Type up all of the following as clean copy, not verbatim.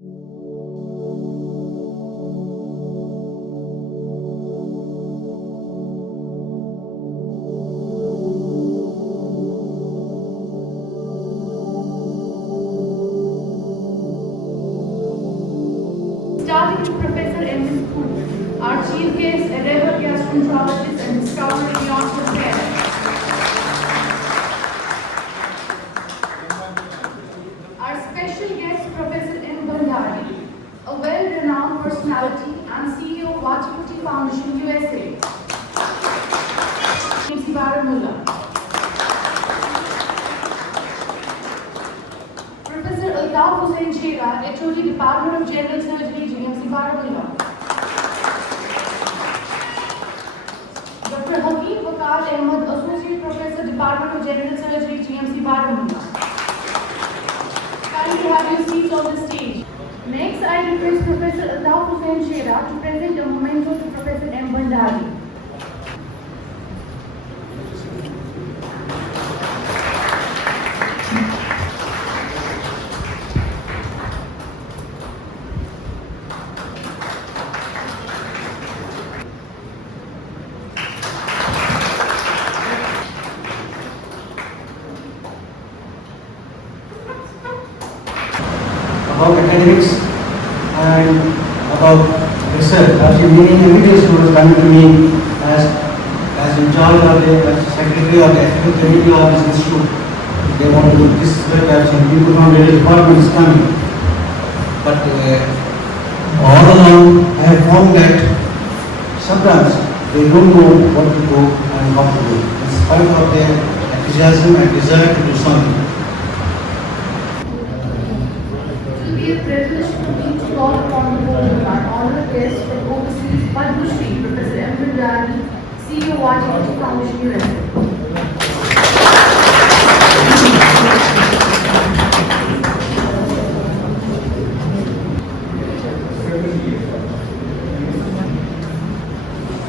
Starting with Professor M. School, our chief guest, a renowned gastroenterologist and discoverer beyond compare. Our special guest, Professor M. Bhandari, a well-renowned personality and CEO of Vattikutti Foundation, USA. GMC Baramulla. Professor Govt HOD, Department of General Surgery, GMC Baramulla. Dr. Hakeem Waqar Ahmed, Associate Professor, Department of General Surgery, GMC Baramulla. Kindly have your seats on the stage. Next, I request Professor Govt to present a memento to Professor M. Bhandari. About academics and about research. Actually, many students coming to me as in charge of the secretary of the ethical committee of this institute. They want to do this work. Actually, people from various departments coming. But all along, I have found that sometimes they don't know what to do and how to do. In spite of their enthusiasm and desire to do something. It will be a privilege for me to call upon the board of our honored guest from overseas, Padma Shri, Professor M. Bhandari, CEO of Vattikutti Foundation, USA.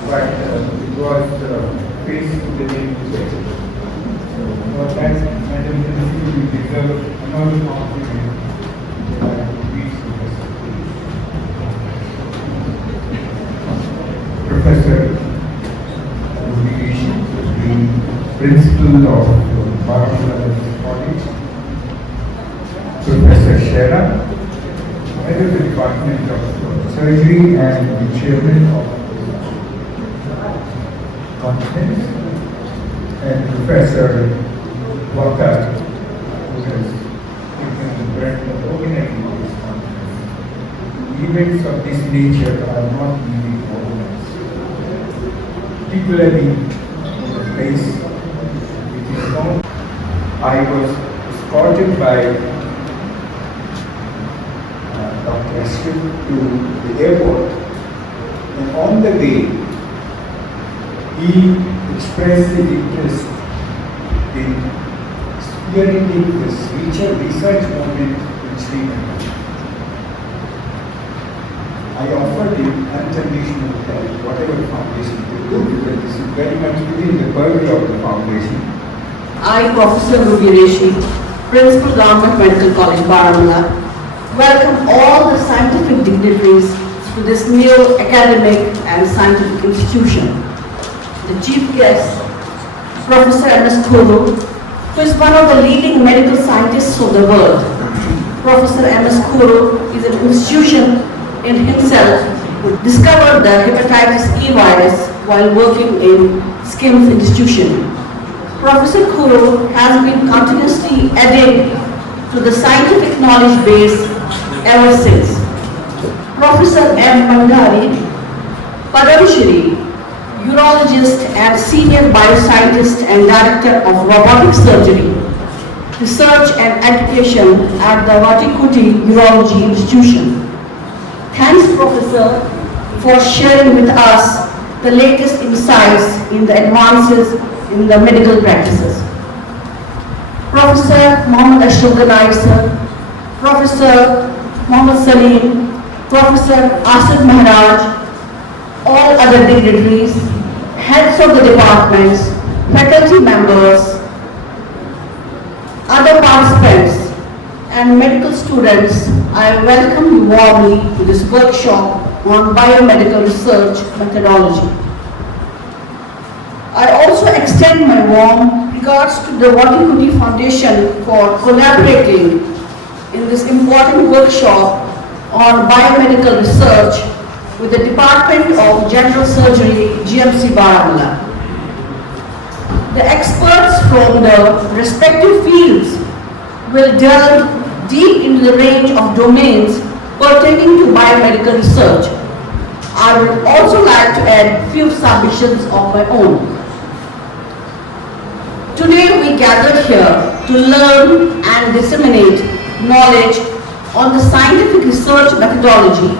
But it was faced with the name today. So, thanks, Madam Chancellor, you deserve another compliment. Professor Udish, the principal of Baramulla College, Professor Shera, head of the Department of Surgery and the chairman of Competence, and Professor Waqar, who has taken the brunt of organizing this conference. Events of this nature are not easy to organize, particularly in a place which is known. I was escorted by Dr. Ashraf to the airport, and on the way, he expressed his interest in spearheading this research movement in Sri Lanka. I offered him unconditional help, whatever the foundation could do, because this is very much within the purview of the foundation. I, Professor Rubireshi, Principal Government Medical College, Baramulla, welcome all the scientific dignitaries to this new academic and scientific institution. The chief guest, Professor M. Kuru, who is one of the leading medical scientists of the world. Professor M. Kuru is an institution in himself who discovered the hepatitis E virus while working in SKIMS institution. Professor Kuru has been continuously adding to the scientific knowledge base ever since. Professor M. Bhandari, Padma Shri, urologist and senior bioscientist and director of robotic surgery, research and education at the Vattikutti Urology Institution. Thanks, Professor, for sharing with us the latest insights in the advances in the medical practices. Professor Muhammad Ashraf Ganai sir, Professor Muhammad Salim, Professor Asif Maharaj, all other dignitaries, heads of the departments, faculty members, other participants, and medical students, I welcome you warmly to this workshop on biomedical research methodology. I also extend my warm regards to the Vattikutti Foundation for collaborating in this important workshop on biomedical research with the Department of General Surgery, GMC Baramulla. The experts from the respective fields will delve deep into the range of domains pertaining to biomedical research. I would also like to add few submissions of my own. Today we gathered here to learn and disseminate knowledge on the scientific research methodology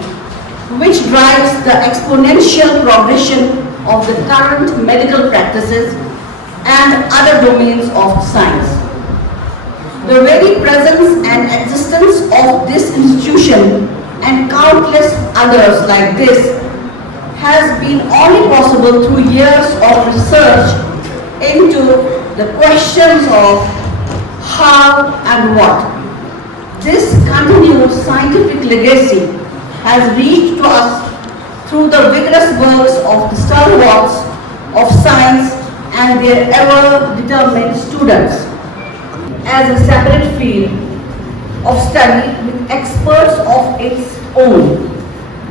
which drives the exponential progression of the current medical practices and other domains of science. The very presence and existence of this institution and countless others like this has been only possible through years of research into the questions of how and what. This continued scientific legacy has reached to us through the vigorous works of the stalwarts of science and their ever-determined students. As a separate field of study with experts of its own,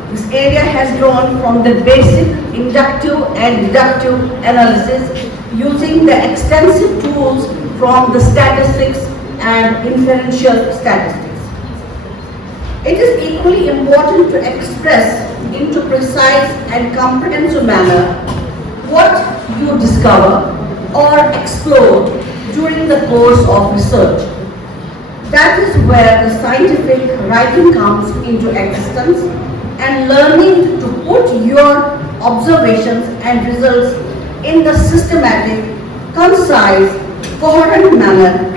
this area has drawn from the basic inductive and deductive analysis using the extensive tools from the statistics and inferential statistics. It is equally important to express into precise and comprehensive manner what you discover or explore during the course of research. That is where the scientific writing comes into existence and learning to put your observations and results in the systematic, concise, coherent manner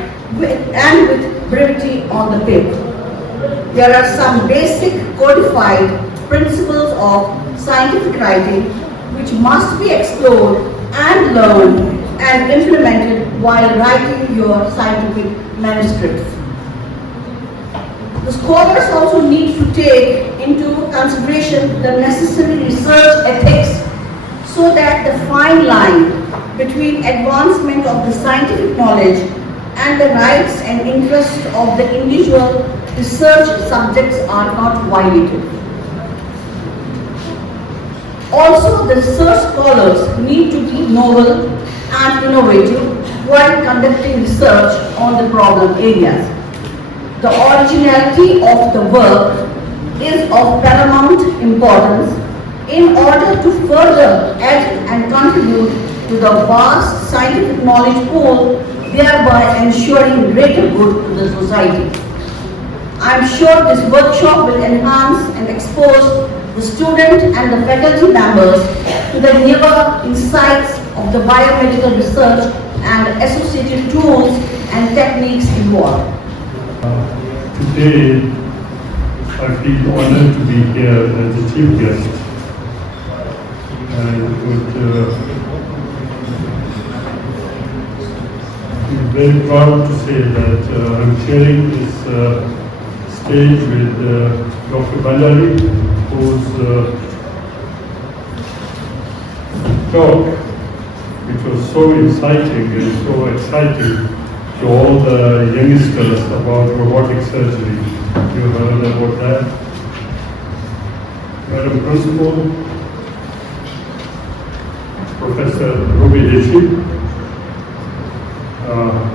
and with brevity on the paper. There are some basic codified principles of scientific writing which must be explored and learned and implemented while writing your scientific manuscripts. The scholars also need to take into consideration the necessary research ethics so that the fine line between advancement of the scientific knowledge and the rights and interests of the individual research subjects are not violated. Also, the research scholars need to be novel and innovative while conducting research on the problem areas. The originality of the work is of paramount importance in order to further add and contribute to the vast scientific knowledge pool, thereby ensuring greater good to the society. I am sure this workshop will enhance and expose the student and the faculty members to the newer insights of the biomedical research and associated tools and techniques involved. Today, I feel honored to be here as a chief guest and would be very proud to say that I'm sharing this stage with Dr. Bandari, whose talk, which was so inciting and so exciting to all the youngsters about robotic surgery. You heard about that. Madam Principal, Professor Ruby Deshi,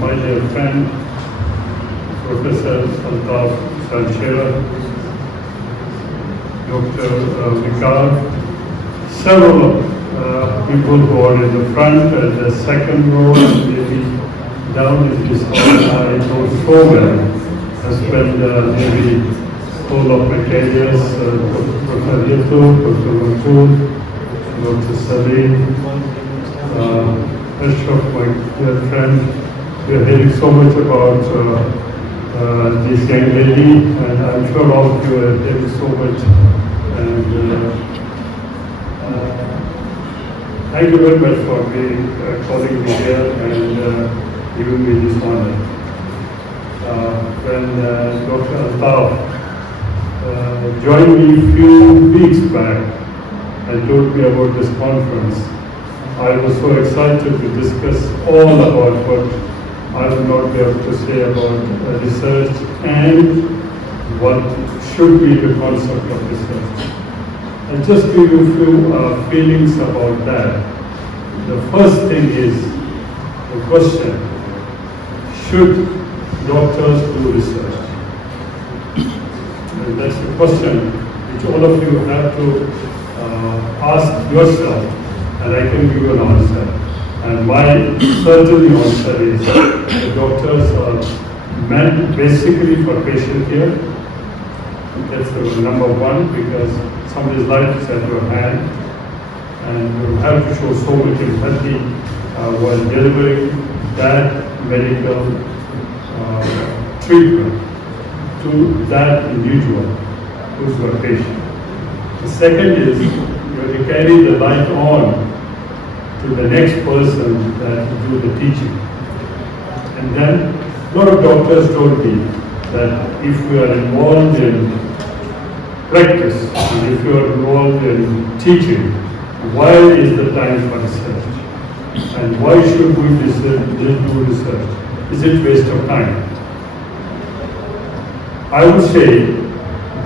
my dear friend, Professor Altaf Sanchera, Dr. Vikar, several people who are in the front and the second row and maybe down in this hall. I know so well. I spent maybe all of my careers, Dr. Rieto, Dr. Matul, Dr. Salim, Ashraf, my dear friend. We are hearing so much about this young lady, and I'm sure all of you are hearing so much. And thank you very much for calling me here and giving me this honor. when Dr. Altaf joined me a few weeks back and told me about this conference. I was so excited to discuss all about what I would not be able to say about research and what should be the concept of research. I'll just give you a few feelings about that. The first thing is the question, should doctors do research? And that's the question which all of you have to ask yourself, and I can give you an answer. And my certain answer is the doctors are meant basically for patient care. That's the number one, because somebody's life is at your hand, and you have to show so much empathy while delivering that medical treatment to that individual who's your patient. The second is you have to carry the light on to the next person that will do the teaching. And then a lot of doctors told me that if we are involved in practice, and if you are involved in teaching, why is the time for research? And why should we do research? Is it waste of time? I would say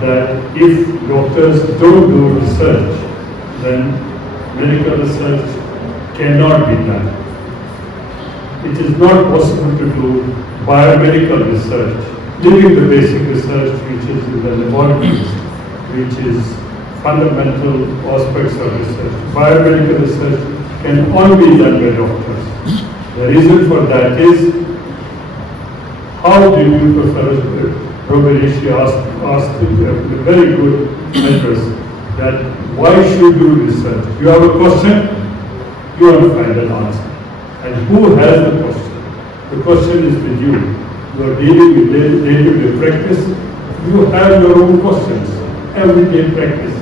that if doctors don't do research, then medical research cannot be done. It is not possible to do biomedical research, leaving the basic research which is in the laboratories, which is fundamental aspects of research. Biomedical research can only be done by doctors. The reason for that is, how do you, Professor Roberishi asked a very good address, that why should you research? You have a question, you have to find an answer. And who has the question? The question is with you. You are dealing with day-to-day practice. You have your own questions, everyday practice.